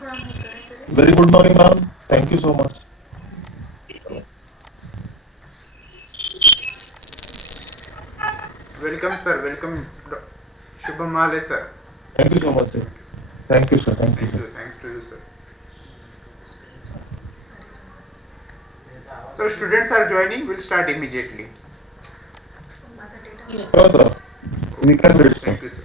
Very good morning, ma'am. Thank you so much. Welcome, sir. Welcome, Shubham Mahale, sir. Thank you so much, sir. Thank you, sir. Thank you, Thank sir. you. Thanks to you, sir. So, students are joining. We'll start immediately. Yes. Sure, sir. We can do it, sir. Thank you, sir.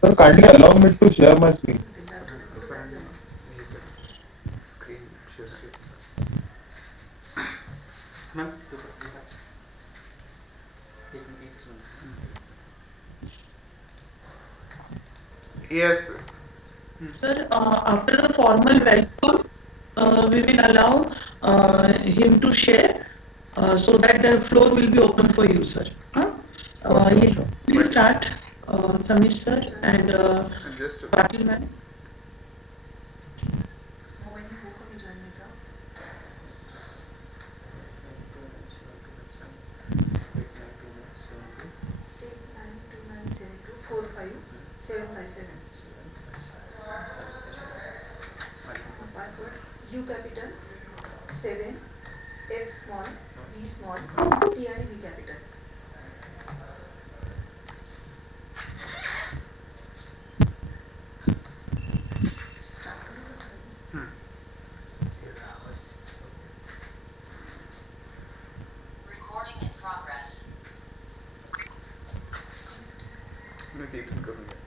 Sir, kindly allow me to share my screen. Screen share. Ma'am, yes. Sir, after the formal welcome, we will allow him to share so that the floor will be open for you, sir. Huh? Sure, Yes, sure. please start, Samir sir and Just Patil ma'am. म्हणजे इथून करून घ्या.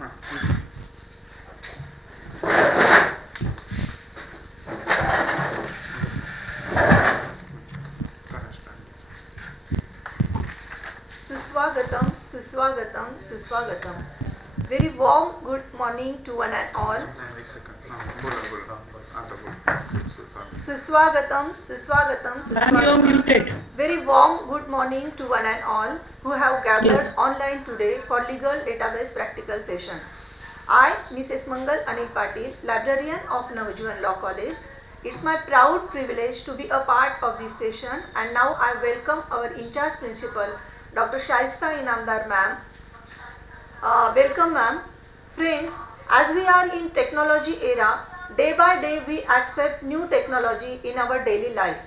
हां. Suswagatam, Suswagatam, Suswagatam. Very warm good morning to one and all. एक second. हां, बोला बोला. आता बोला. Suswagatam, Suswagatam, Ma'am, you are Suswagatam. muted. Very warm good morning to one and all who have gathered Yes. online today for legal database practical session. I, Mrs. Mangal Anil Patil, librarian of Navjeevan Law College. It's my proud privilege to be a part of this session, and now I welcome our in-charge principal, Dr. Shaista Inamdar ma'am. Welcome ma'am. Friends, as we are in technology era, day by day we accept new technology in our daily life.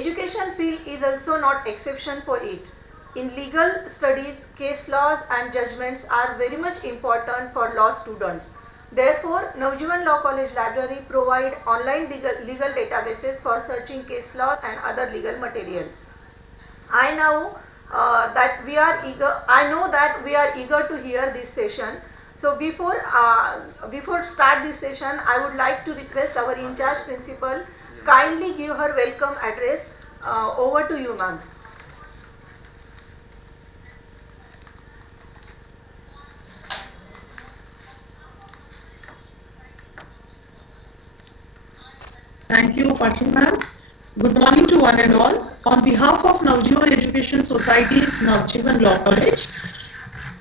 Education field is also not exception for it. In legal studies, case laws and judgments are very much important for law students. Therefore, Navjeevan Law College Library provide online legal databases for searching case laws and other legal material. I know that we are eager. I know that we are eager to hear this session. So before start this session, I would like to request our in-charge principal kindly give her welcome address. Over to you, ma'am. Thank you, Patil ma'am. Good morning to one and all. On behalf of Navjeevan Education Society's Navjeevan Law College,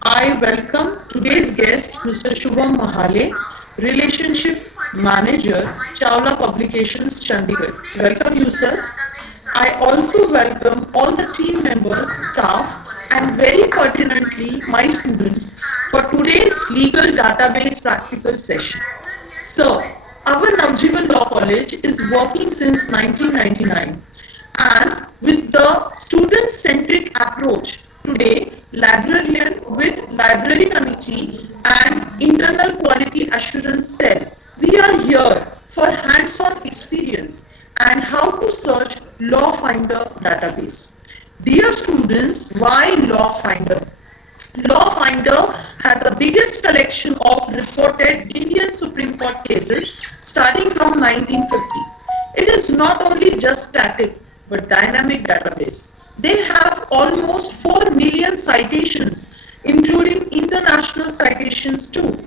I welcome today's guest, Mr. Shubham Mahale, Relationship Manager, Chawla Publications, Chandigarh. Welcome you, sir. I also welcome all the team members, staff, and very pertinently my students for today's legal database practical session. So, our Navjeevan Law College is working since 1999, and with the student-centric approach, today librarian with library committee and internal quality assurance cell, we are here for hands-on experience and how to search Law Finder database. Dear students, why Law Finder? Law Finder has the biggest collection of reported Indian Supreme Court cases starting from 1950. It is not only just static but dynamic database. They have almost 4 million citations, including international citations too.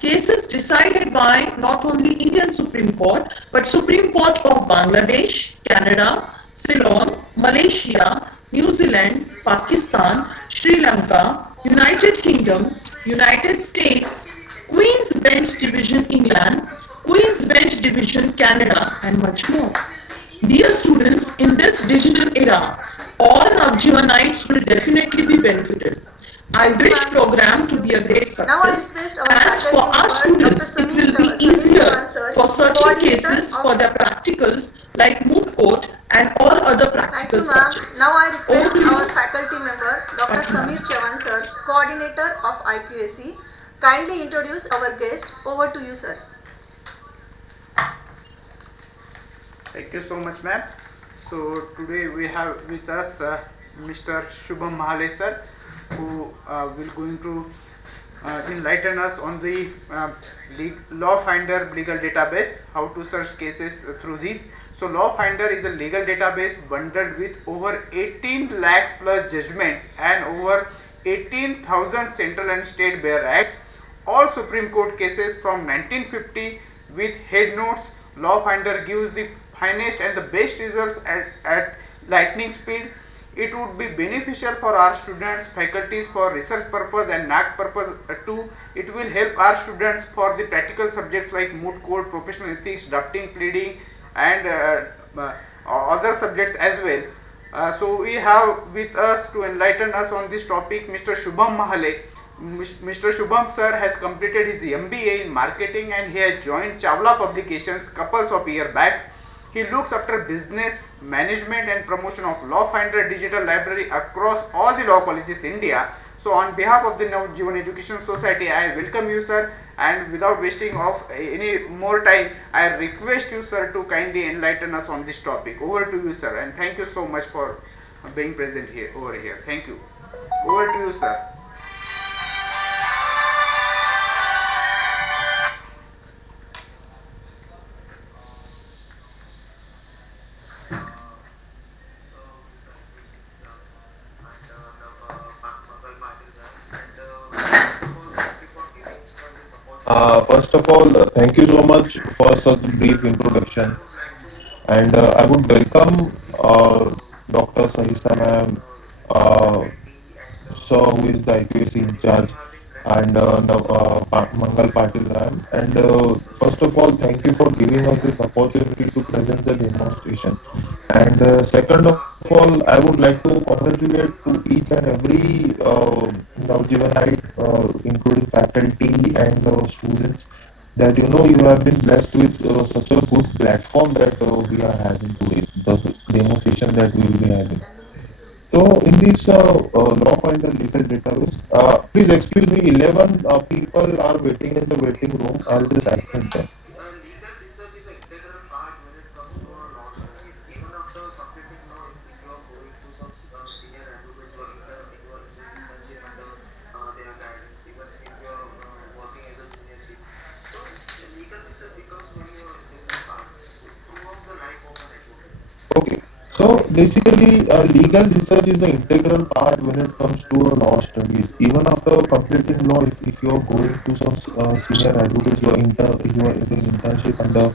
Cases decided by not only Indian Supreme Court but Supreme Court of Bangladesh, Canada, Ceylon, Malaysia, New Zealand, Pakistan, Sri Lanka, United Kingdom, United States, Queen's Bench Division England, Queen's Bench Division Canada, and much more. Dear students, in this digital era, all Navjeevanites will definitely be benefited. I wish program to be a great Now I success. request our As for faculty our member Dr. students, it will be Samir easier Chavan sir, for searching coordinator cases of. for their practicals like moot court and all other Thank you, practical ma'am. subjects. Now I Over request to you. our faculty member Dr. Thank you, ma'am. Samir Chavan sir, coordinator of IQAC, kindly introduce our guest. Over to you, sir. Thank you so much, ma'am. So today we have with us Mr. Shubham Mahale sir, who will going to enlighten us on the Law Finder legal database, how to search cases through this. So Law Finder is a legal database bundled with over 18 lakh plus judgments and over 18,000 central and state bare acts, all Supreme Court cases from 1950 with head notes. Law Finder gives the finest and the best results at lightning speed. It would be beneficial for our students, faculties for research purpose and NAC purpose too. It will help our students for the practical subjects like moot court, professional ethics, drafting, pleading, and other subjects as well. So we have with us to enlighten us on this topic Mr. Shubham Mahale. Mr. Shubham sir has completed his MBA in marketing and he has joined Chawla publications couples of years back. He looks after business, management and promotion of Law Finder digital library across all the law colleges in India. So on behalf of the Navjeevan Education Society, I welcome you sir, and without wasting of any more time, I request you sir to kindly enlighten us on this topic. Over to you sir, and thank you so much for being present here over here. Thank you. Over to you sir. First of all, thank you so much for such brief introduction. And I would welcome Dr. Sahisa ma'am, so who is the IQAC in charge, and Mangal Patil ma'am. And first of all, thank you for giving us this opportunity to present the demonstration. And second of all, I would like to congratulate to each and every Navjeevanite, including faculty and students, that you have been blessed with such a good platform that we are having today, the demonstration that we will be having. So in this law finder legal database, please excuse me, 11 people are waiting in the waiting room. I'll just admit them. Okay. So basically, legal research is an integral part when it comes to law studies. Even after completing law, if you are going to some senior advocates, you are doing internship under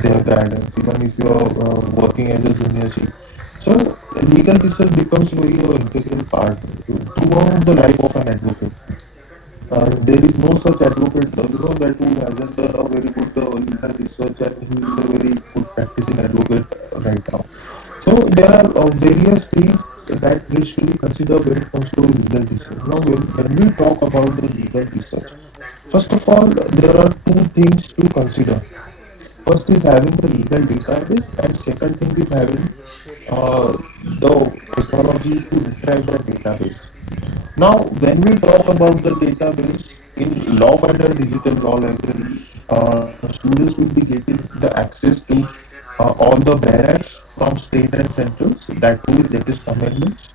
their guidance. Even if you are working as a junior chief, so legal research becomes very integral part throughout the life of an advocate. There is no such advocate, that who hasn't done a very good legal research and he is a very good practicing advocate right now. So there are various things that needs to be considered when it comes to legal research. Now, when we talk about the legal research, first of all, there are two things to consider. First is having the legal database, and second thing is having the technology to retrieve the database. Now, when we talk about the database in Law Finder Digital Law Library, students will be getting the access to all the barracks from state and central, so that too with latest amendments.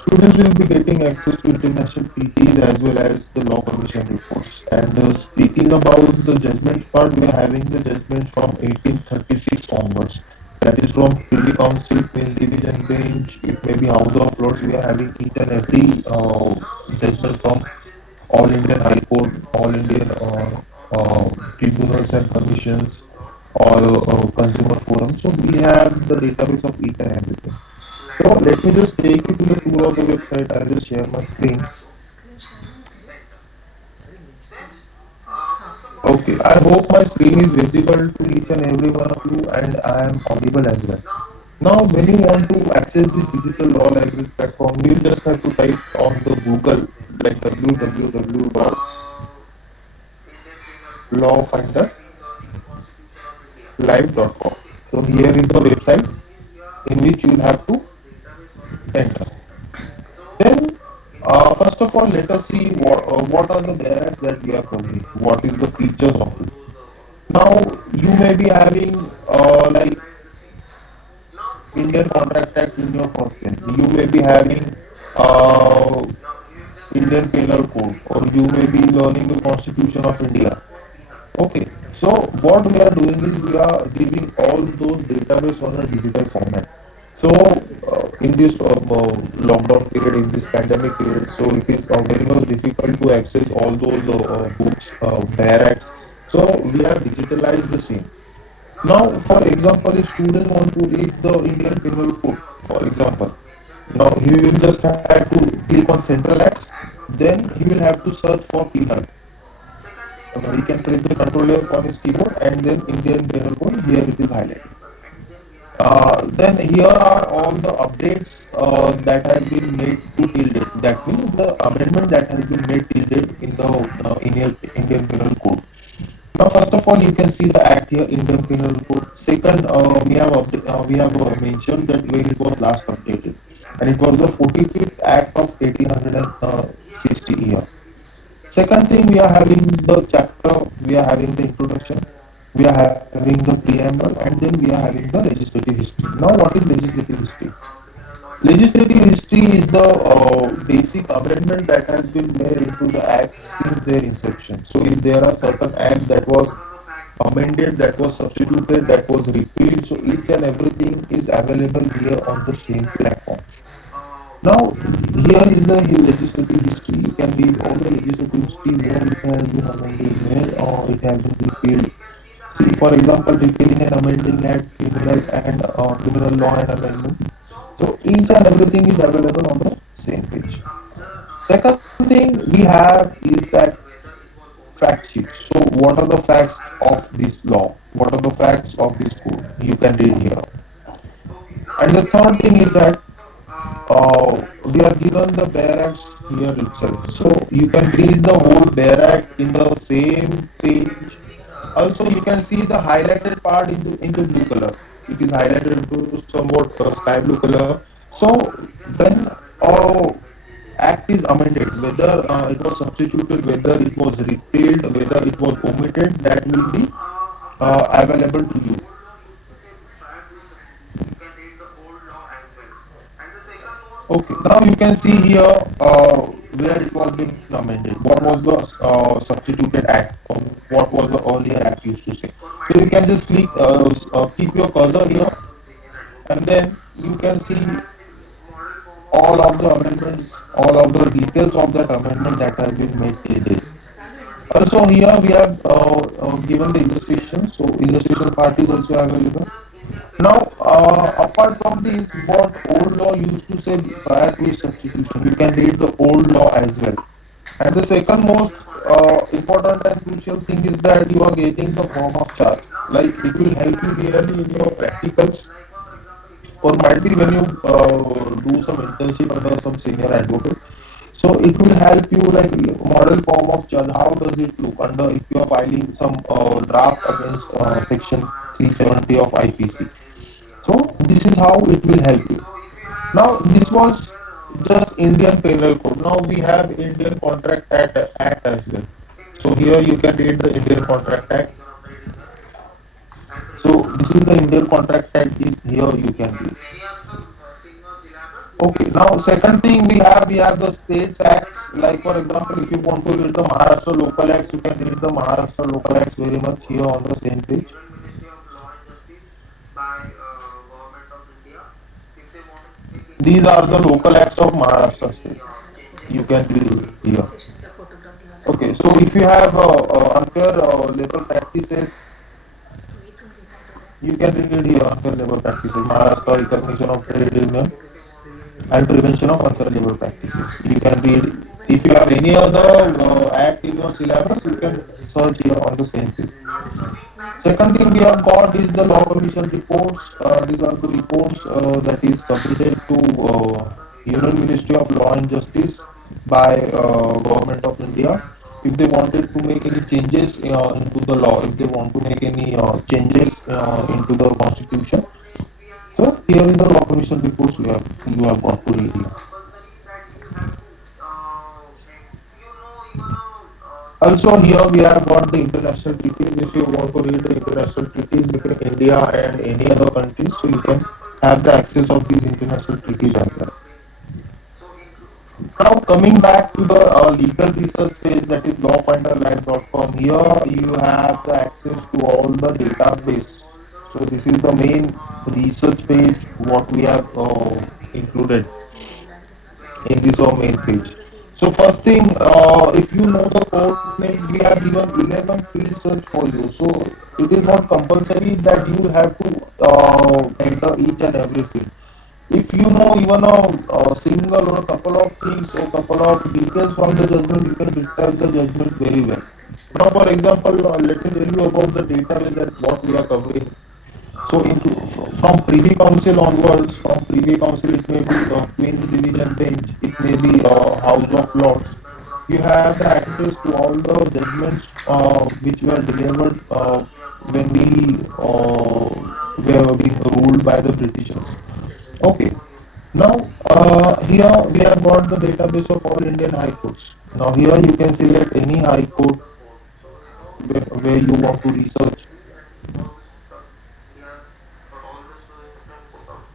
Students will be getting access to international treaties as well as the law commission reports. And speaking about the judgment part, we are having the judgments from 1836 onwards. That is from Privy Council, Queen's Division Bench, it may be House of Lords. We are having each and every judgment from All Indian High Court, All Indian tribunals and commissions, or consumer forums. So we have the database of each and everything. So let me just take you to the tour of the website. I'll just share my screen. Okay, I hope my screen is visible to each and every one of you and I am audible as well. Now, when you want to access this digital law library platform, you just have to type on the Google like www.lawfinderlive.com. So here is the website in which you will have to enter. Then, first of all, let us see what are the barriers that we are covering. What is the features of it? Now, you may be having like Indian Contract Act in your first name. You may be having uh, Indian Penal Code, or you may be learning the Constitution of India. Okay, so what we are doing is we are giving all those database on a digital format. So in this lockdown period, in this pandemic period, so it is very much difficult to access all those books, barracks. So we have digitalized the same. Now, for example, if student want to read the Indian Penal Code, for example, now he will just have to click on Central Acts, then he will have to search for penal. He can press the control F on his keyboard and then Indian Penal Code, here it is highlighted. Then here are all the updates that have been made to till date. That means the amendment that has been made till date in the Indian Penal Code. Now, first of all, you can see the act here, Indian Penal Code. Second, we have mentioned that when it was last updated, and it was the 45th Act of 1860 year. Second thing, we are having the chapter, we are having the introduction, we are having the preamble, and then we are having the legislative history. Now, what is legislative history? Legislative history is the basic amendment that has been made into the act since their inception. So, if there are certain acts that was amended, that was substituted, that was repealed, so each and everything is available here on the same platform. Now, here is the legislative history. You can read all the legislative history where it has been amended, where or it has been repealed. See, for example, repealing and amending Act, criminal law and amendment. So each and everything is available on the same page. Second thing we have is that fact sheet. So what are the facts of this law? What are the facts of this code? You can read here. And the third thing is that we are given the bare acts here itself. So you can read the whole bare act in the same page. Also, you can see the highlighted part into blue color. It is highlighted into somewhat sky blue color. So when act is amended, whether it was substituted, whether it was repealed, whether it was omitted, that will be available to you. Okay, now you can see here where it was being amended. What was the substituted act, or what was the earlier act used to say. So you can just keep your cursor here, and then you can see all of the amendments, all of the details of that amendment that has been made till date. Also here we have given the illustration, so illustration part is also available. Now, apart from this, what old law used to say prior to its substitution, you can read the old law as well. And the second most important and crucial thing is that you are getting the form of charge. Like it will help you really in your practicals, or might be when you do some internship under some senior advocate. So it will help you like model form of charge. How does it look under if you are filing some draft against section 370 of IPC. So this is how it will help you. Now this was just Indian Penal Code. Now we have Indian Act as well. So here you can read the Indian Contract Act. So this is the Indian Contract Act is here you can read. Okay, now second thing we have the states acts. Like for example, if you want to read the Maharashtra local acts, you can read the Maharashtra local acts very much here on the same page. These are the local acts of Maharashtra state. You can read here. Okay, so if you have unfair labor practices, you can read here unfair labor practices, Maharashtra recognition of trade union and prevention of unfair labor practices. You can read If you have any other act in your syllabus, you can search here on the same page. Second thing we have got is the law commission reports. These are the reports that is submitted to Union Ministry of Law and Justice by Government of India. If they wanted to make any changes into the law, if they want to make any changes into the constitution, so here is the law commission reports you have got to read here. Also here we have got the international treaties. If you want to read the international treaties between India and any other countries, so you can have the access of these international treaties as well. Now coming back to the legal research page, that is lawfinderlive.com. Here you have the access to all the database. So this is the main research page what we have included in this main page. So first thing, if you know the course name, we have given 11 field search for you. So it is not compulsory that you have to enter each and every field. If you know even a single or a couple of things or couple of details from the judgment, you can describe the judgment very well. Now, for example, let me tell you about the database that what we are covering. So, from Privy Council onwards, from Privy Council, it may be Queen's Division Bench, it may be House of Lords. You have the access to all the judgments which were delivered when we were being ruled by the Britishers. Okay. Now, here we have got the database of all Indian High Courts. Now, here you can select any High Court where you want to research.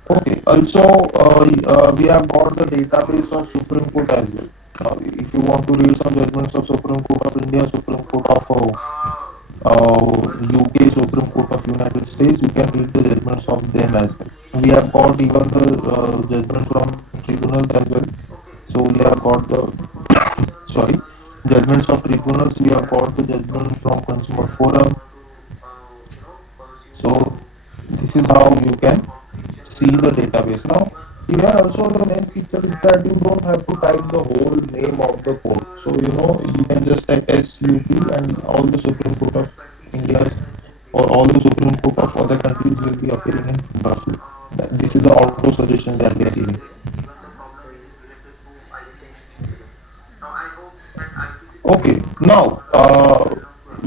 Okay. Also, we have got the database of Supreme Court as well. Now, if you want to read some judgments of Supreme Court of India, Supreme Court of UK, Supreme Court of United States, you can read the judgments of them as well. We have got even the judgments from tribunals as well. So we have got the sorry judgments of tribunals. We have got the judgments from Consumer Forum. So this is how you can see the database. Now here also the main feature is that you don't have to type the whole name of the court. So you can just type SUP and all the Supreme Court of India's or all the Supreme Court of other countries will be appearing in front of you. This is the auto suggestion that we are giving. Okay, now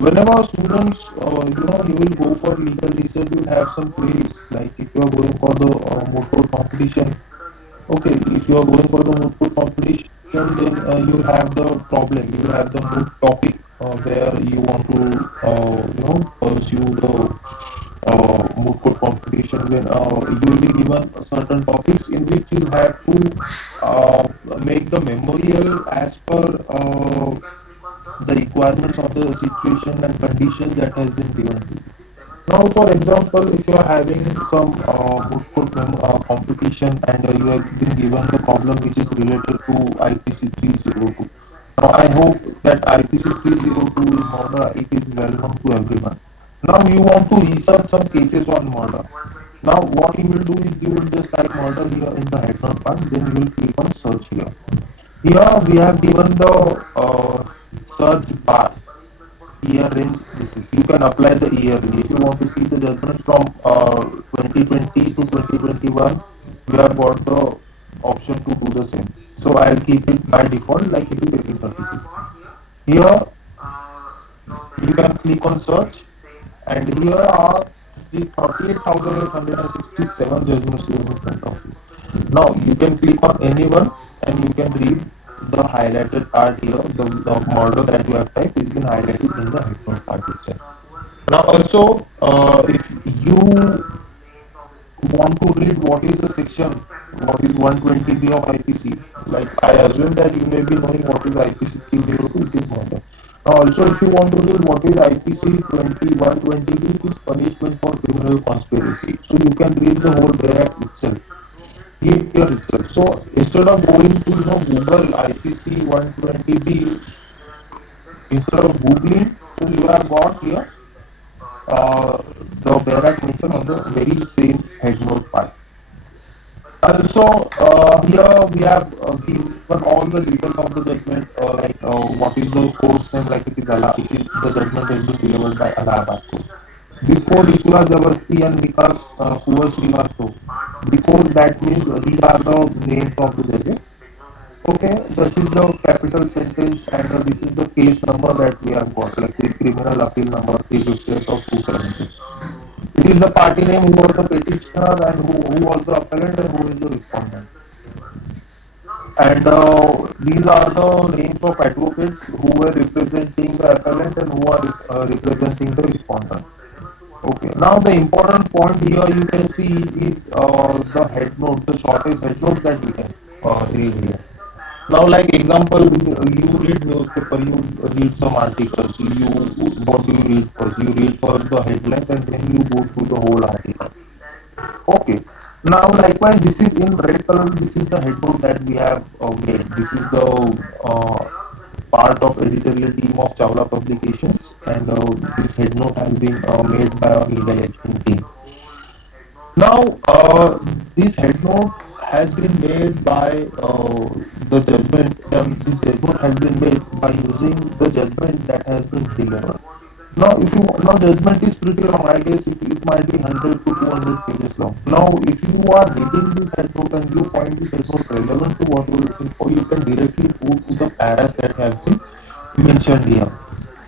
whenever students, you will go for legal research, you will have some queries. Like if you are going for the moot court competition, okay, if you are going for the moot court competition, then you have the problem, you have the moot topic where you want to, pursue the moot court competition. Then you will be given certain topics in which you have to make the memorial as per the requirements of the situation and condition that has been given to you. Now, for example, if you are having some competition and you have been given the problem which is related to IPC 302. Now, I hope that IPC 302 is murder. It is well known to everyone. Now, you want to research some cases on murder. Now, what you will do is you will just type murder here in the header part, then you will click on search here. Here we have given the search bar year range. This is you can apply the year range. If you want to see the judgments from 2020 to 2021, you have got the option to do the same. So I'll keep it by default like it is 1836. Here you can click on search, and here are the 48,867 judgments here in front of you. Now you can click on anyone and you can read the highlighted part here. The model that you have typed is been highlighted in the headnote part itself. Now also, if you want to read what is the section, what is 120B of IPC, like I assume that you may be knowing what is IPC 302, it is model. Now also, if you want to read what is IPC 2120B, it is punishment for criminal conspiracy. So you can read the whole barrack itself. Here itself. So instead of going to Google IPC 120B, instead of googling, so you have got here the barrack mention on the very same head note part. Here we have given all the details of the judgment, what is the court's name, like it is the judgment has been delivered by Allahabad Court. Before Rishula Javasti and Vikas Kuvar Srivastav, before that means these are the names of the judges. Okay, this is the capital sentence and this is the case number that we have got, like the criminal appeal number 358 of 270. It is the party name who was the petitioner and who was the appellant and who is the respondent. And these are the names of advocates who were representing the appellant and who are representing the respondent. Okay. Now the important point here you can see is the head note, the shortest head note that we can read here. Now, like example, you read newspaper, you read some articles. What do you read first? You read first the headlines and then you go through the whole article. Okay. Now, likewise, this is in red color. This is the head note that we have made. This is the part of editorial team of Chawla Publications, and this head note has been made by our legal team. Now, this head note has been made by the judgment. This judgment has been made by using the judgment that has been delivered. Now judgment is pretty long. I guess it might be 100 to 200 pages long. Now, if you are reading this head note and you find this head note relevant to what you are looking for, you can directly go to the paras that have been mentioned here.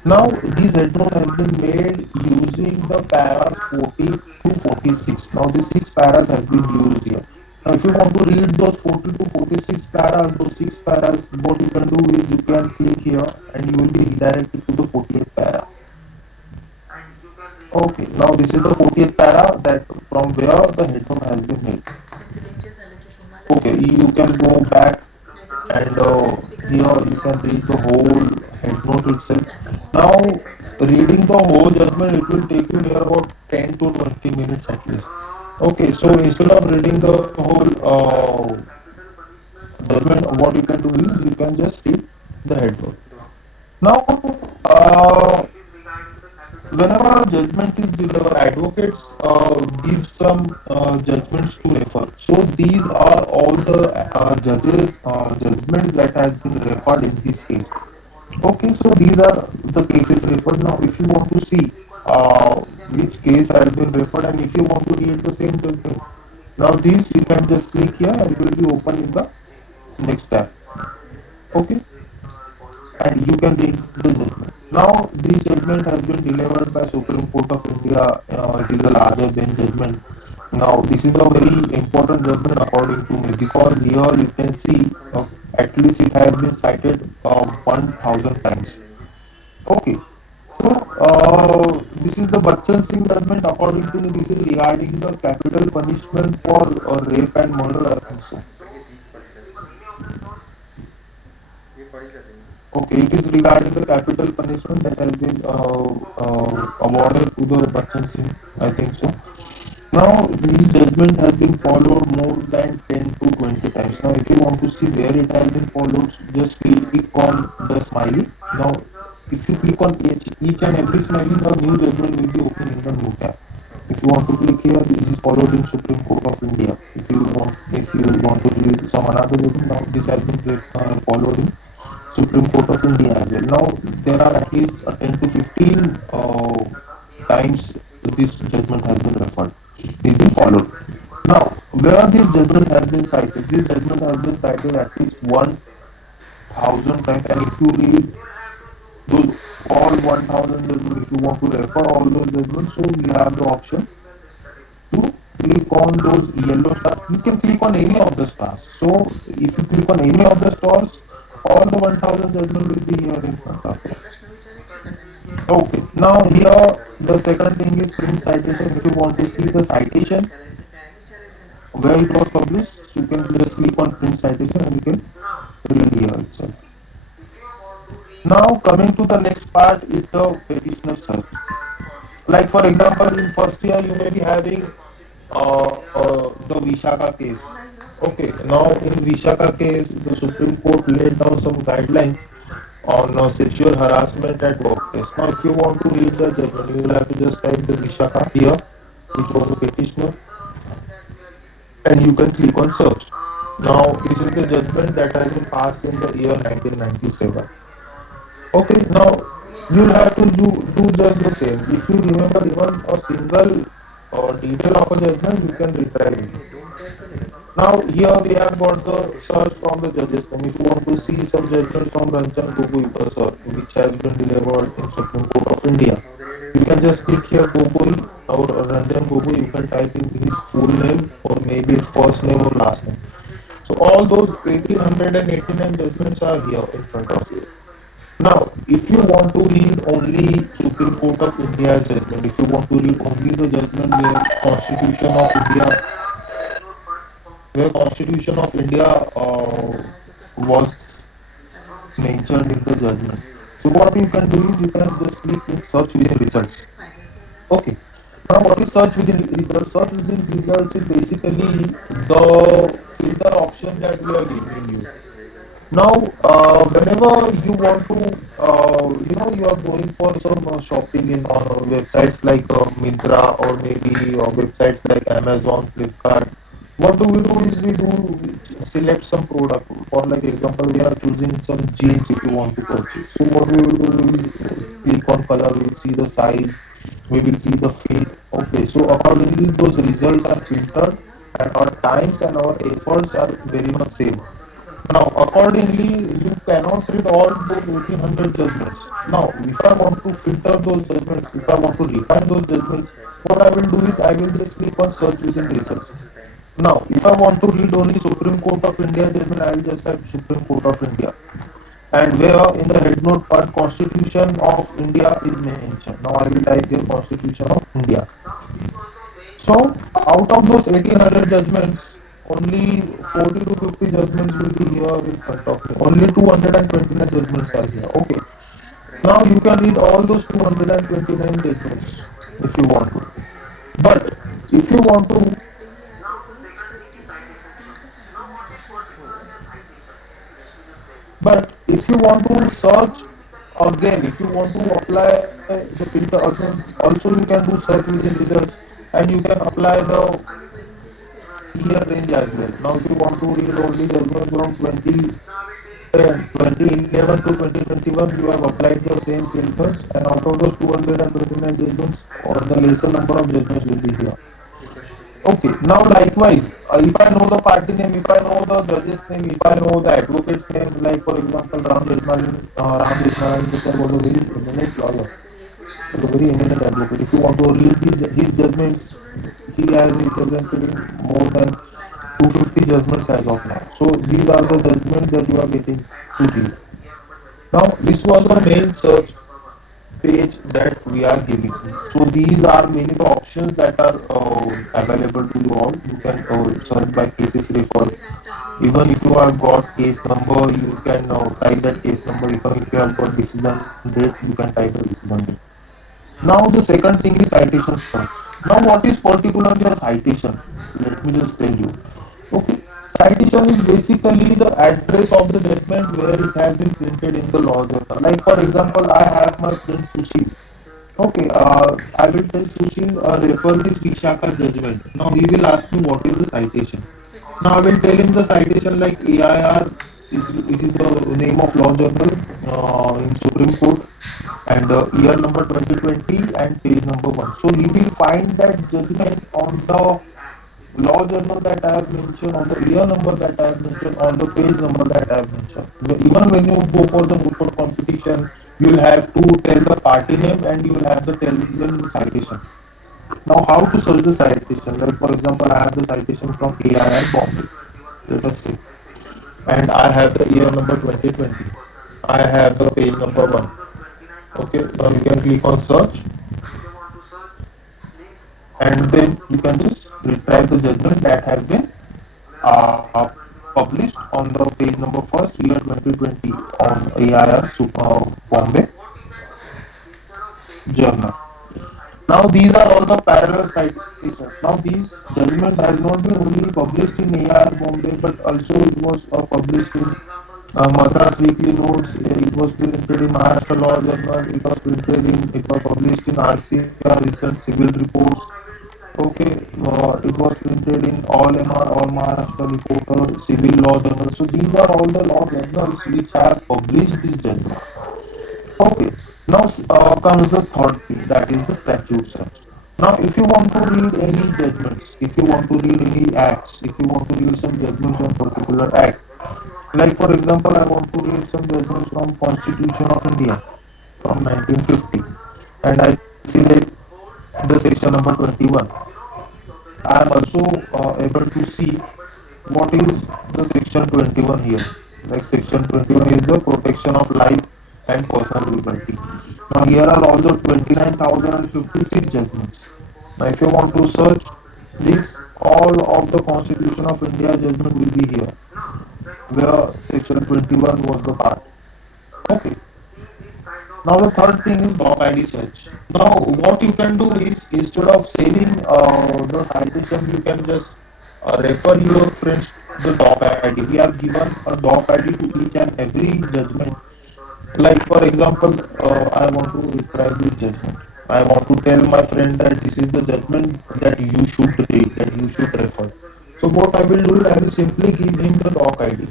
Now, this head note has been made using the paras 40 to 46. Now, these 6 paras have been used here. Now, if you want to read those 40 to 46 paras, those 6 paras, what you can do is you can click here and you will be redirected to the 40th para. Okay, now this is the 40th para that from where the head note has been made. Okay, you can go back and here you can read the whole head note itself. Now, reading the whole judgment, it will take you near about 10 to 20 minutes at least. Okay, so instead of reading the whole judgment, what you can do is you can just read the head note. Now, whenever a judgment is delivered, advocates give some judgments to refer. So these are all the judges' judgments that has been referred in this case. Okay, so these are the cases referred. Now, if you want to see which case has been referred and if you want to read the same judgment, now these you can just click here and it will be open in the next tab. Okay, and you can read the judgment. Now, this judgment has been delivered by Supreme Court of India. It is a larger than judgment. Now, this is a very important judgment according to me because here you can see at least it has been cited 1000 times. Okay. So, this is the Bachchan Singh judgment. According to me, this is regarding the capital punishment for rape and murder, I think so. Okay, it is regarding the capital punishment that has been awarded to the Bachchan Singh, I think so. Now, this judgment has been followed more than 10 to 20 times. Now, if you want to see where it has been followed, just click on the smiley. Now, if you click on each and every smiley, the new judgment will be open in the new tab. If you want to click here, this is followed in Supreme Court of India. If you want to read some another judgment, now this has been followed in Supreme Court of India as well. Now, there are at least 10 to 15 times this judgment has been referred, is been followed. Now, where this judgment has been cited, this judgment has been cited at least 1000 times, and if you read those all 1000 judgments, if you want to refer all those judgments, so you have the option to click on those yellow stars. You can click on any of the stars. So, if you click on any of the stars, all the 1000 judgment will be here in front of you. Okay, now here the second thing is print citation. If you want to see the citation where it was published, so you can just click on print citation and you can read here itself. Now coming to the next part is the petitioner search. Like for example, in first year you may be having the Vishaka case. Okay, now in Vishaka case, the Supreme Court laid down some guidelines on sexual harassment at workplace. Now, if you want to read the judgment, you will have to just type the Vishaka here, which was the petitioner, and you can click on search. Now, this is the judgment that has been passed in the year 1997. Okay, now you'll have to do just the same. If you remember even a single detail of a judgment, you can retrieve it. Now here we have got the search from the judges name. If you want to see some judgment from Ranjan Gogoi, sir, which has been delivered in Supreme Court of India, you can just click here Gogoi or Ranjan Gogoi. You can type in his full name or maybe his first name or last name. So all those 1889 judgments are here in front of you. Now, if you want to read only Supreme Court of India's judgment, if you want to read only the judgment where Constitution of India was mentioned in the judgment. So what you can do is you can just click in search within results. Okay. Now what is search within results? Search within results is basically the filter option that we are giving you. Now, whenever you want to, you are going for some shopping in on websites like Myntra or maybe websites like Amazon, Flipkart. What do is we select some product. For like example, we are choosing some jeans if you want to purchase. So what we will do, we will click on color, we will see the size, we will see the fit. Okay, so accordingly those results are filtered and our times and our efforts are very much same. Now, accordingly, you cannot read all those 1800 judgments. Now, if I want to filter those judgments, if I want to refine those judgments, what I will do is I will just click on search within results. Now, if I want to read only Supreme Court of India judgment, I will just type Supreme Court of India. And where in the head note part Constitution of India is mentioned. Now I will type here Constitution of India. So out of those 1800 judgments, only 40 to 50 judgments will be here in front of me. Only 229 judgments are here. Okay. Now you can read all those 229 judgments if you want to. But if you want to But if you want to search again, if you want to apply the filter again, also you can do search within results and you can apply the year range as well. Now if you want to read only judgments from 2011 to 2021, you have applied the same filters and out of those 229 judgments, or the lesser number of judgments will be here. Okay, now likewise, if I know the party name, if I know the judge's name, if I know the advocate's name, like for example, Ram Jeshmalan sir was a very eminent lawyer, was a very eminent advocate. If you want to read his judgments, he has represented in more than 250 judgments as of now. So these are the judgments that you are getting to read. Now this was the main search page that we are giving. So these are many the options that are available to you all. You can search by cases referred. Even if you have got case number, you can type that case number. Even if you have got decision date, you can type the decision date. Now the second thing is citation search. Now what is particularly a citation? Let me just tell you. Okay, citation is basically the address of the judgment where it has been printed in the law journal. Like for example, I have my friend Sushil. Okay, I will tell Sushil refer this Vishaka judgment. Now he will ask me what is the citation. Now I will tell him the citation like AIR is the name of law journal in Supreme Court and year number 2020 and page number 1. So he will find that judgment on the law journal that I have mentioned, on the year number that I have mentioned, on the page number that I have mentioned. Even when you go for the moot court competition, you will have to tell the party name and you will have to tell them the citation. Now, how to search the citation? Like for example, I have the citation from AIR Bombay. Let us see. And I have the year number 2020. I have the page number 1. Okay, now you can click on search and then you can just retrieve the judgment that has been published on the page number first, year 2020 on AIR Bombay journal. Now these are all the parallel citations. Now these judgment has not been only published in AIR Bombay but also it was published in Madras Weekly Notes. It was printed in Maharashtra Law Journal. It was published in RCR Recent Civil Reports. Okay, it was printed in all MR, all Maharashtra Reporter, Civil Law Journal. So these are all the law journals which have published this judgment. Okay, now comes the third thing, that is the statute search. Now, if you want to read any judgments, if you want to read any acts, if you want to read some judgments on particular act, like for example, I want to read some judgments from Constitution of India from 1950, and I see like the section number 21. I am also able to see what is the section 21 here. Like section 21 is the protection of life and personal liberty. Now here are all the 29,056 judgments. Now if you want to search this, all of the Constitution of India judgment will be here, where section 21 was the part. Okay. Now the third thing is doc ID search. Now what you can do is, instead of saving the citation, you can just refer your friends to the doc ID. We have given a doc ID to each and every judgment. Like for example, I want to retrieve this judgment. I want to tell my friend that this is the judgment that you should read, that you should refer. So what I will do is I will simply give him the doc ID.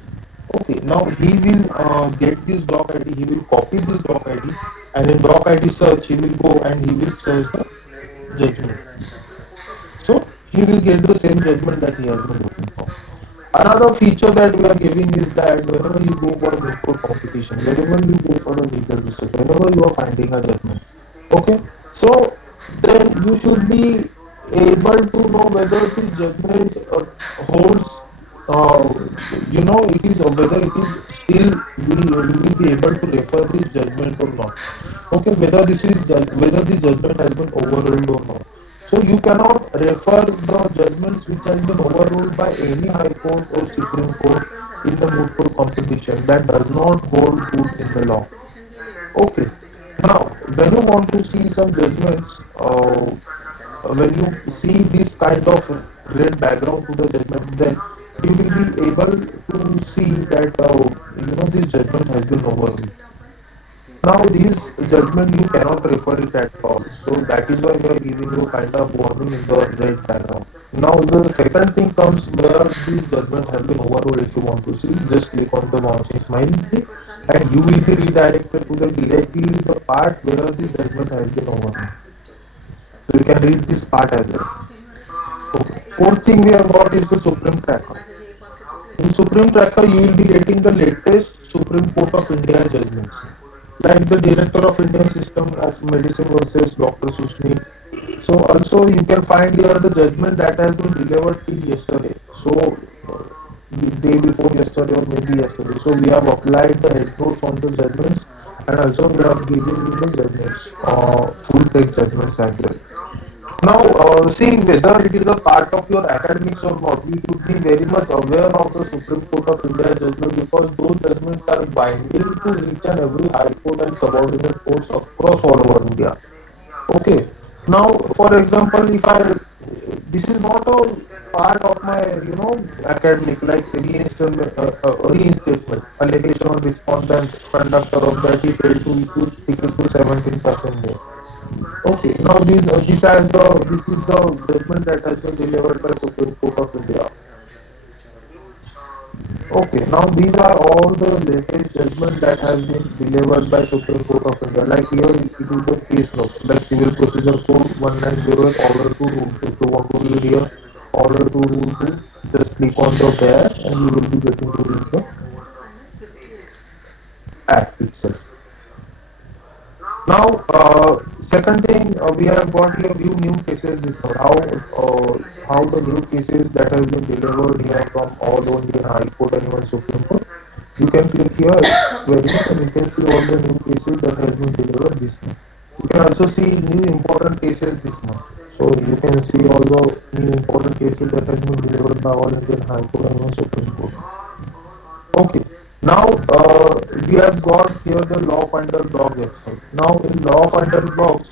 Okay, now he will get this doc ID, he will copy this doc ID, and in doc ID search, he will go and he will search the judgment. So he will get the same judgment that he has been looking for. Another feature that we are giving is that whenever you go for a mid-court competition, whenever you go for a legal research, whenever you are finding a judgment, okay, so then you should be able to know whether the judgment holds, uh, it is, or whether it is still, you will be able to refer this judgment or not. Okay, whether this judgment has been overruled or not. So you cannot refer the judgments which has been overruled by any High Court or Supreme Court in the moot court competition. That does not hold good in the law. Okay. Now, when you want to see some judgments, when you see this kind of red background to the judgment, then you will be able to see that this judgment has been overruled. Now, this judgment you cannot refer it at all. So that is why we are giving you kind of warning in the red background. Now, the second thing comes where this judgment has been overruled. If you want to see, just click on the bouncing smile and you will be redirected to the directly the part where the judgment has been overruled. So you can read this part as well. Okay. Fourth thing we have got is the Supreme Tracker. In Supreme Tracker, you will be getting the latest Supreme Court of India judgments, like the Director of Indian System of Medicine versus Dr. Sushni. So also you can find here the judgment that has been delivered till yesterday. So the day before yesterday or maybe yesterday. So we have applied the head notes on the judgments, and also we have given you the judgments, full text judgments as well. Now, see whether it is a part of your academics or not, you should be very much aware of the Supreme Court of India judgment, because those judgments are binding to each and every High Court and subordinate courts across all over India. Okay. Now, for example, if I this is not a part of my academic, like reinstatement allegation on respondent conductor of that he failed to issue ticket to 17 passengers. Okay, now this is the judgment that has been delivered by Supreme Court of India. Okay, now these are all the latest judgment that has been delivered by Supreme Court of India. Like here it is the case note, like Civil Procedure Code 1908 Order to Rule 2. If you want to read here Order to Rule 2, just click on the there and you will be getting to read the act itself. Now, second thing, we have got here few new cases this month. How the new cases that has been delivered here from all Indian High Court and even Supreme Court. You can click here very much and you can see all the new cases that has been delivered this month. You can also see new important cases this month. So you can see all the new important cases that has been delivered by all Indian High Court and even Supreme Court. Okay. Now we have got here the Law Finder blog website. Now in Law Finder blogs,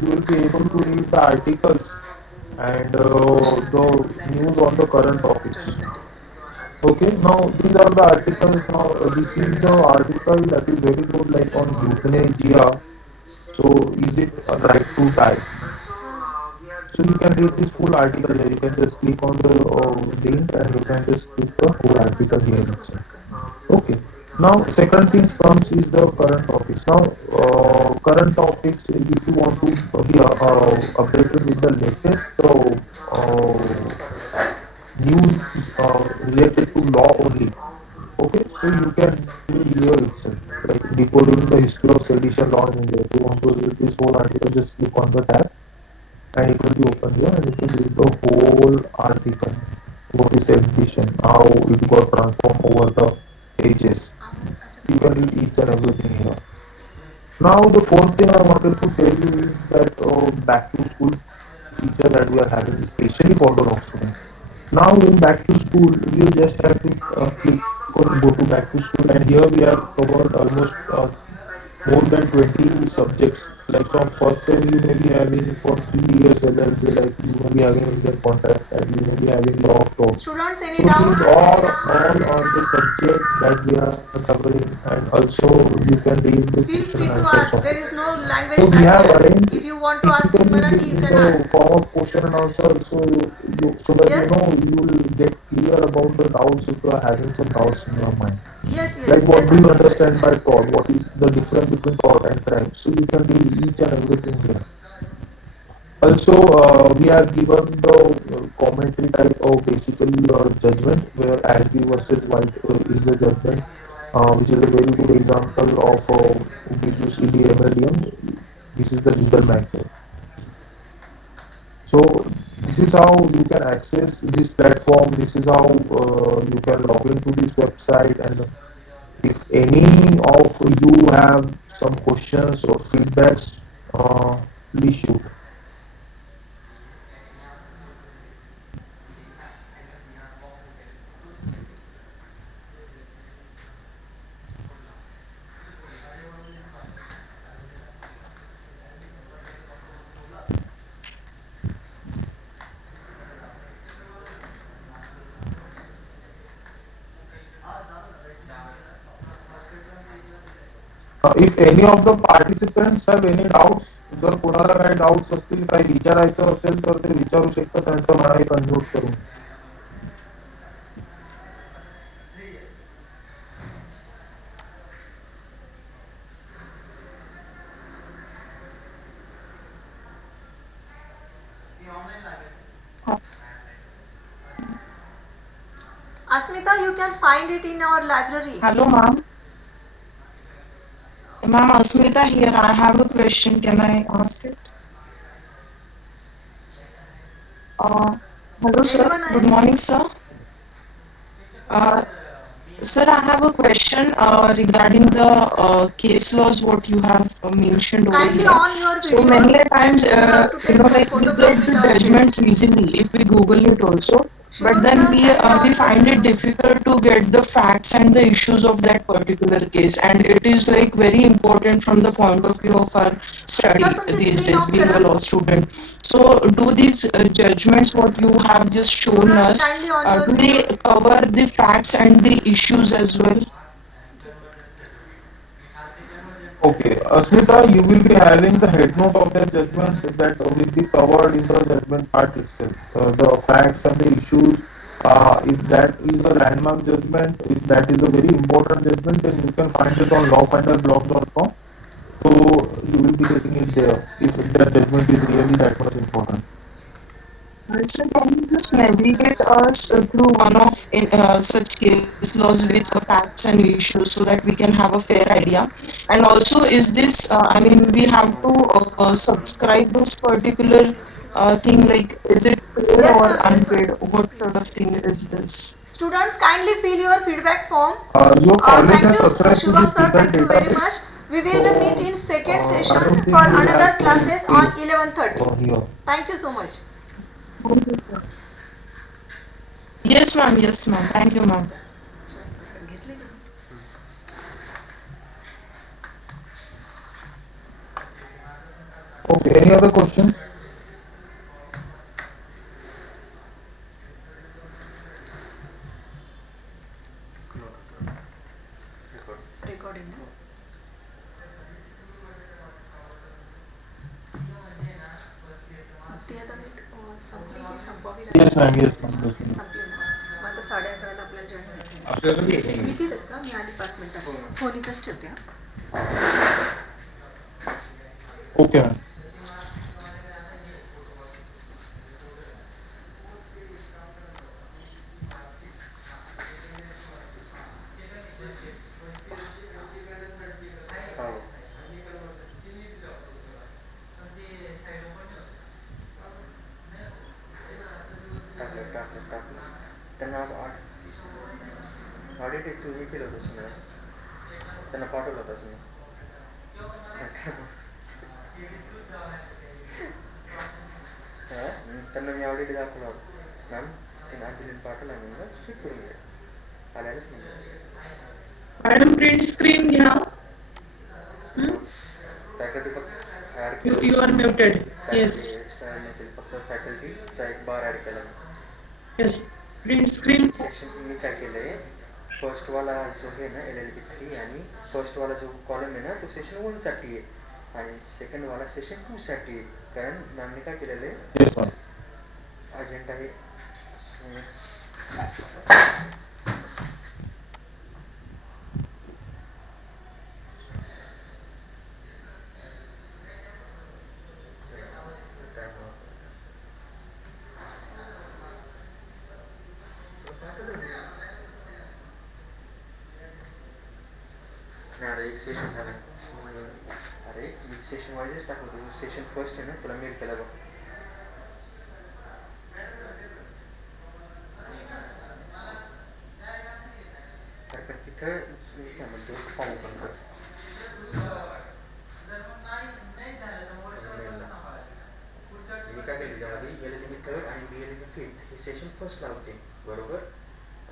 you will be able to read the articles and the news on the current topics. Okay. Now these are the articles. Now this is the article that is very good, like on euthanasia. So is it a right to die? So you can read this full article here. You can just click on the link and you can just read the whole article here itself. Okay. Now, second thing comes is the current topics. Now, current topics, if you want to be updated with the latest news related to law only. Okay, so you can do here itself, like decoding the history of sedition law in India. If you want to read this whole article, just click on the tab and it will be open here and you can read the whole article. What is sedition, how it got transformed over the ages. You can read each and everything here. Now, the fourth thing I wanted to tell you is that back to school feature that we are having, especially for the law students. Now, in back to school, you just have to click on go to back to school, and here we have covered almost more than 20 subjects. Like from first sem, you may be having for 3 years LLB, like you may be having Indian contract, and you may be having law of tort. Students, any So doubt? these all are the subjects that we are covering, and also you can read the question Feel and free to answers of ask. it. There is no So language we have barrier. arranged If you want to ask in typically Marathi, in you can the ask. form of question and answer, so that you Yes? know you will get clear about the doubts if you are having some doubts in your mind. Yes, Like yes, what yes, do you Asmita, you understand can. by tort? What is the difference between tort and crime? So you can read each and everything here. Also, we have given the commentary type of basically judgment, where Ashby versus White is the judgment, which is a very good example of Bijus Ili MLDM. This is the legal magazine. So this is how you can access this platform. This is how you can log into this website. And if any of you have some questions or feedbacks, please shoot. If any of the participants have any doubts, जर कोणाला काही doubts असतील, काही विचारायचं असेल तर ते विचारू शकतात. त्यांचं माईक अनम्यूट करून. Asmita, you can find it in our library. Hello, ma'am. Ma'am, Asmita here. I have a question. Can I ask it? Uh, Hello, sir. Anyone Good else? morning, sir. Uh, Sir, I have a question regarding the case laws what you have mentioned over Kindly here. on your So many videos a times, and you have to take like we photograph get with the our guest. judgments easily if we Google it also. But Shubham then sir, kindly we on your find it video. difficult to get the facts and the issues of that particular case, and it is like very important from the point of view of our sir study तुमची these screen days, of being करा. a law student. So, do these judgments what you have just shown Students, us, kindly on your do they videos. cover the facts and the issues as well? Okay, Asmita, you will be having the head note of the judgment that will be covered in the judgment part itself. The facts and the issues. If that is a landmark judgment, if that is a very important judgment, then you can find it on lawfinderblog.com. So you will be getting it there if the judgment is really that much important. So can you just navigate us through one of such case laws with the facts and issues so that we can have a fair idea? And also, is this, I mean, we have to subscribe this particular thing, like, is it paid Yes or ma'am, yes ma'am. unpaid? What sort Please. of thing is this? Students, kindly fill your feedback form. Your college Thank has you, subscribed to Shubham this sir. legal Thank you very database. much. We will be meet So in second I session don't for think you will another have to classes pay on 11:30. here. Thank you so much. Thank you, sir. Yes, ma'am. Yes, ma'am. Thank you, ma'am. Okay, any other questions? Recording. Yes, ma'am. Yes, ma'am. Definitely. संपले ना मग आता 11:30ला आपल्याला join व्हायचं आपल्याला आहे. भेटेल. मी तिथेच का मी आली 5 मिनिटात फोन इथंच ठेवते हां. Okay ma'am. त्यांना ऑडिट तू हे केलं होतंस ना त्यांना पाठवलं होतंस ना त्यांना मी ऑडिट दाखवलं मॅम त्यांना अंजलीने पाठवलं म्हणलं चेक करून घ्या आल्यालाच म्हणलं मॅडम प्रिंट स्क्रीन घ्या. फॅकल्टी फक्त add You are muted. Yes. Faculty extra add नाही केली फक्त फॅकल्टीचा एक बार ॲड केला Yes. Print screen. सेक्शन मी काय केलं आहे फर्स्टवाला जो आहे ना LLB 3 आणि फर्स्टवाला जो कॉलम आहे ना तो सेशन 1साठी आहे आणि सेकंडवाला सेशन 2साठी आहे कारण मॅमने काय केलेलं आहे येस मॅम. अजेंडा आहे अरे एक सेशन झालं अरे मी सेशन वाईजच टाकलं होतं सेशन फर्स्ट आहे ना तुला मेल केला बघ अरे पण तिथं मी काय म्हणतो फॉर्म ओपन कर मी काय केलं त्याच्यामध्ये LLB 3rd आणि BLLB 5th हे सेशन फर्स्ट लावते बरोबर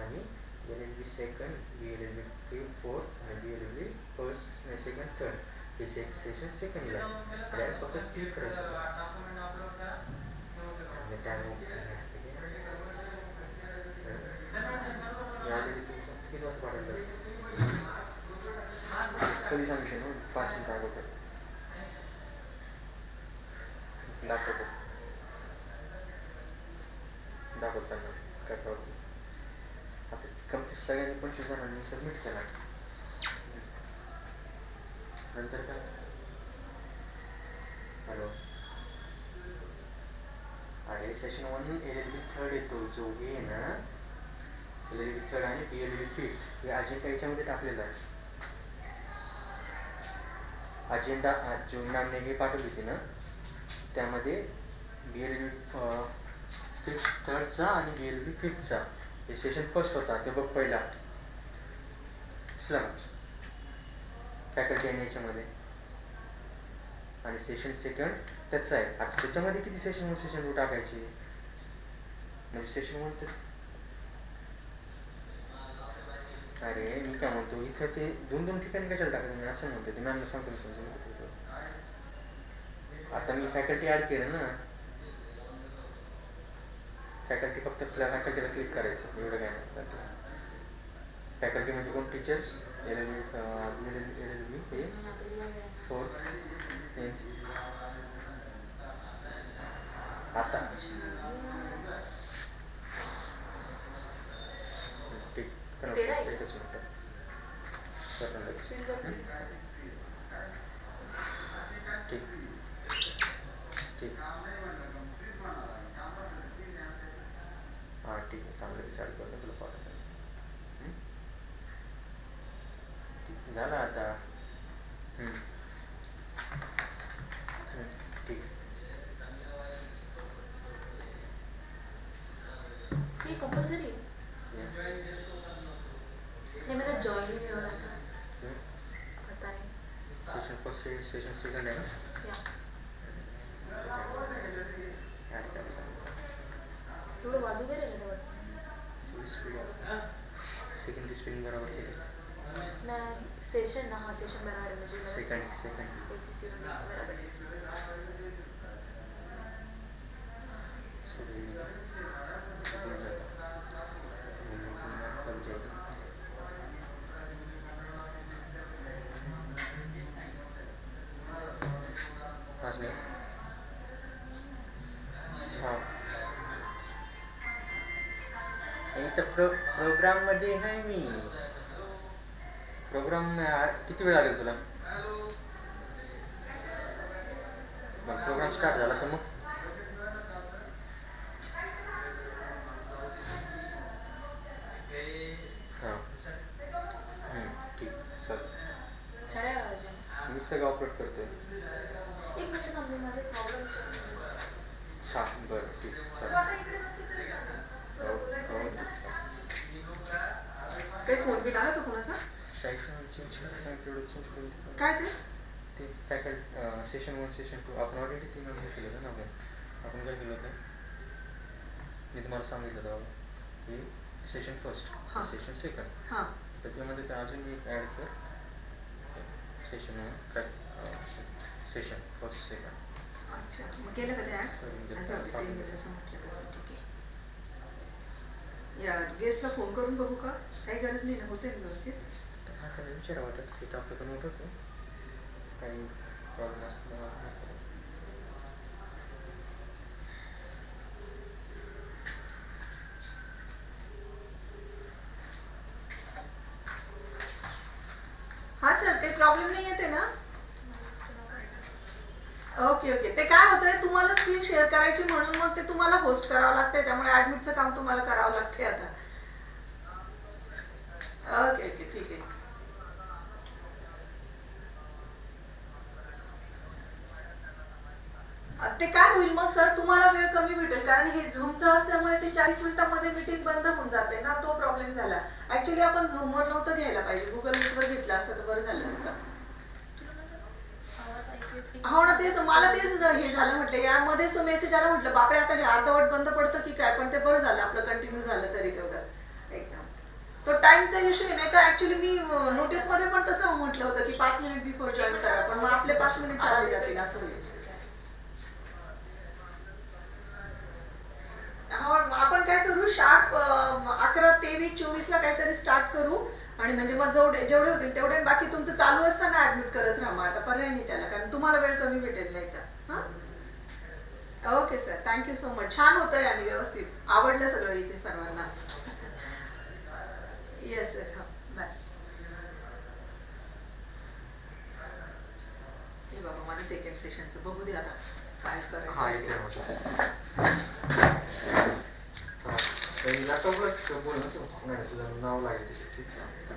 आणि LLB 2nd BLLB 4th आणि BLLB 1st सेकंड थर्ड हे सेशन सेकंडला आहे फक्त क्लिक करायचं टाइम यावेळी तू किती वाजता पाठवलंस कधी सांगितलं ना 5 मिनिटं अगोदर दाखवतो दाखवताना काय प्रॉब्लेम आता कंप्लीट सगळ्यांनी 25 जणांनी सबमिट केला नंतर काय हॅलो अरे सेशन 1 LLB 3rd येतो जो हे आहे ना LLB 3rd आणि BLLB 5th हे अजेंडा याच्यामध्ये टाकलेला आहे अजेंडा जो मॅमने हे पाठवली होती ना त्यामध्ये BLLB 3rdचा आणि BLLB 5thचा हे सेशन फर्स्ट होता ते बघ पहिला दिसला फॅकल्टी आणि याच्यामध्ये आणि सेशन सेकंड त्याचं आहे आता त्याच्यामध्ये किती सेशन 1 सेशन 2 टाकायची म्हणजे सेशन 1 तर अरे मी काय म्हणतो इथं ते दोन ठिकाणी कशाला टाकायचं मी असं म्हणतो ते मॅमला सांगतो मी समजून आता मी फॅकल्टी ॲड केलं ना फॅकल्टी फक्त फॅकल्टीला क्लिक करायचं एवढं काय नाही फॅकल्टी म्हणजे कोण टीचर्स LLB हे 4th आता ठीक एकच मिनटं ठीक ठीक हां ठीक आहे चांगलं डिसाईड करतो तुला पाठवतो ठीक झालं आता ठीक ये कंपल्सरी नहीं मेरा जॉइन ही नहीं हो रहा था पता नहीं सेशन फर्स्ट सेशन सेकंड आहे ना या ॲड करायला सांगितलं थोडं बाजू काय राहिलं तेव्हा थोडी स्पीड सेकंडची स्पेलिंग बरोबर केली नाही सेशन ना हाँ सेशन बराबर है मुझे लगा सेकंड ACC में बराबर हां आता प्रोग्राममध्ये आहे मी. प्रोग्राम किती वेळ लागेल तुला? मग प्रोग्राम स्टार्ट झाला तर मग हां ठीक चल. मी सगळं अपलोड करतोय. एक मिनिट थांब, माझा प्रॉब्लेम हां बरं ठीक चालेल. हो हो काही फोन बिल आला तो कोणाचा? चेंज तेवढं चेंज करून दे. काय ते? ते फॅकल्टी सेशन 1 सेशन 2 आपण ऑलरेडी 3 हे केलं होतं ना. आपण काय केलं होतं मी तुम्हाला सांगितलं होतं हे सेशन फर्स्ट सेशन सेकंड हां त्याच्यामध्ये ते अजून एक ॲड कर सेशन 1 सेशन फर्स्ट सेकंड. अच्छा मग केलं का ते ॲड? जाऊ दे जसं म्हटलं तसं ठीक आहे. या गेस्टला फोन करून बघू का? काही गरज नाही ना, होते ना व्यवस्थित? हा काय विचारा वाटत ते तर आपलं पण होतं काही प्रॉब्लेम असतो. हां सर काही प्रॉब्लेम नाही येते ना? Okay okay. ते काय होतंय तुम्हाला स्क्रीन शेअर करायची म्हणून मग ते तुम्हाला होस्ट करावं लागतंय, त्यामुळे ॲडमिटचं काम तुम्हाला करावं लागतंय आता. ओके ओके ठीक आहे. ते काय होईल मग सर तुम्हाला वेळ कमी भेटेल कारण हे झूमचं असल्यामुळे ते 40 मिनिटांमध्ये मीटिंग बंद होऊन जाते ना, तो प्रॉब्लेम झाला. ऍक्च्युली आपण झूमवर नव्हतं घ्यायला पाहिजे, गुगल मीटवर घेतलं असतं तर बरं झालं असतं. हो ना तेच मला तेच हे झालं म्हटलं यामध्येच तो मेसेज आला म्हटलं बापरे आता हे अर्धवट बंद पडतं की काय, पण ते बरं झालं आपलं कंटिन्यू झालं तरी तेवढं एकदम. तो टाइमचा इश्यू आहे. नाही तर ऍक्च्युली मी नोटीसमध्ये पण तसं म्हटलं होतं की 5 मिनिट बिफोर जॉईन करा, पण मग आपले 5 मिनिट चालले जातील असं होईल. हो आपण काय करू शार्प 11:23-24 ला काहीतरी स्टार्ट करू आणि म्हणजे मग जेवढे होतील तेवढे, बाकी तुमचं चालू असताना ऍडमिट करत राहा. मग आता पर्याय नाही त्याला कारण तुम्हाला वेळ कमी भेटेल नाही तर. हां okay sir thank you so much. छान होतंय आणि व्यवस्थित आवडलं सगळं इथे सर्वांना. येस सर हां बाय. हे बाबा माझं सेकंड सेशनचं बघू दे आता काय हां करायचं. येते लॅपटॉपवरच बोल ना तू. नाही तुझं नाव लागेल तिथे ठीक आहे.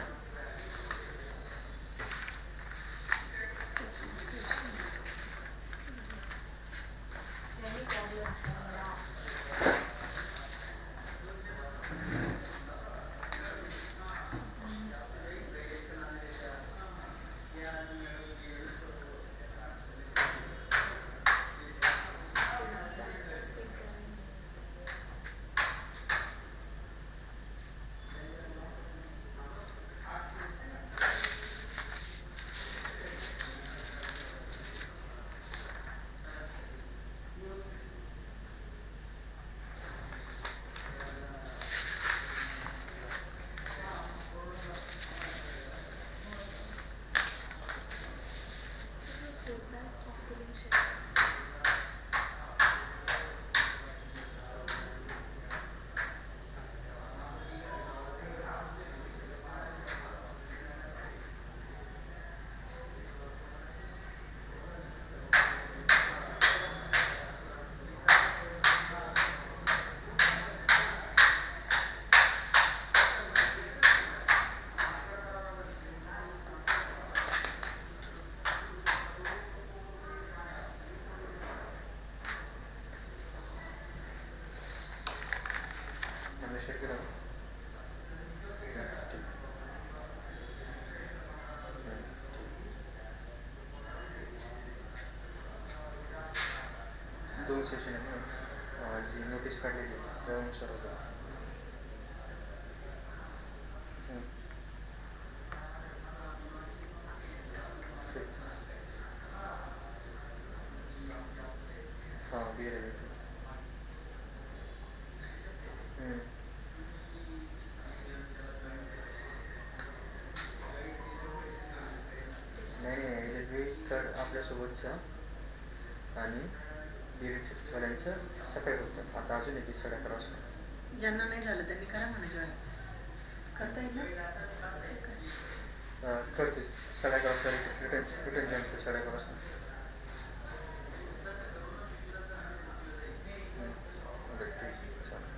दोन सेशन आहे ना जी नोटीस काढलेली त्यानुसार होतं. हां बी एल नाही नाही एल बी थर्ड आपल्यासोबतचा आणि बी एल फिफ्थवाल्यांचं सकाळी होतं. आता अजून येते 11:30 वाजता. ज्यांना नाही झालं त्यांनी करा म्हणा जॉईन. करता येईल ना? करते 11:30 वाजता रिटर्न जॉईन करते 11:30 वाजता. ठीक चालेल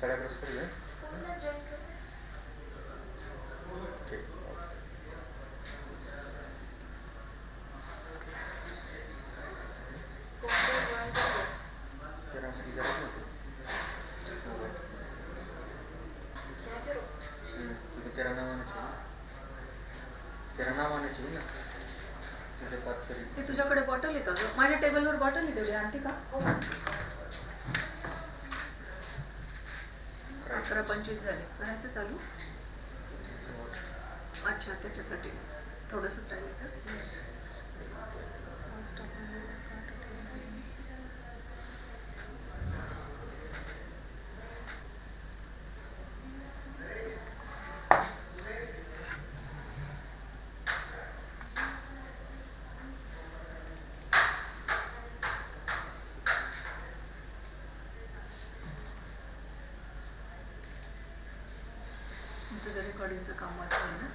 11:30 वाजता करूया. ठीक तेरा इधर तेरा नावाने चाहिए ना तुझे बात करी. ते तुझ्याकडे बॉटल आहे का ग? माझ्या टेबलवर बॉटल आहे तेवढी आणते का? 11:25 झाले. करायचं चालू? अच्छा त्याच्यासाठी थोडंसं टाईम आहे का? तुझं रेकॉर्डिंगचं काम वाचलं ना?